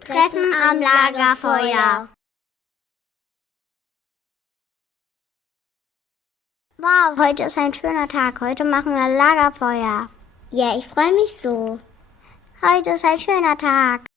Treffen am Lagerfeuer. Wow, heute ist ein schöner Tag. Heute machen wir Lagerfeuer. Ja, ich freue mich so. Heute ist ein schöner Tag.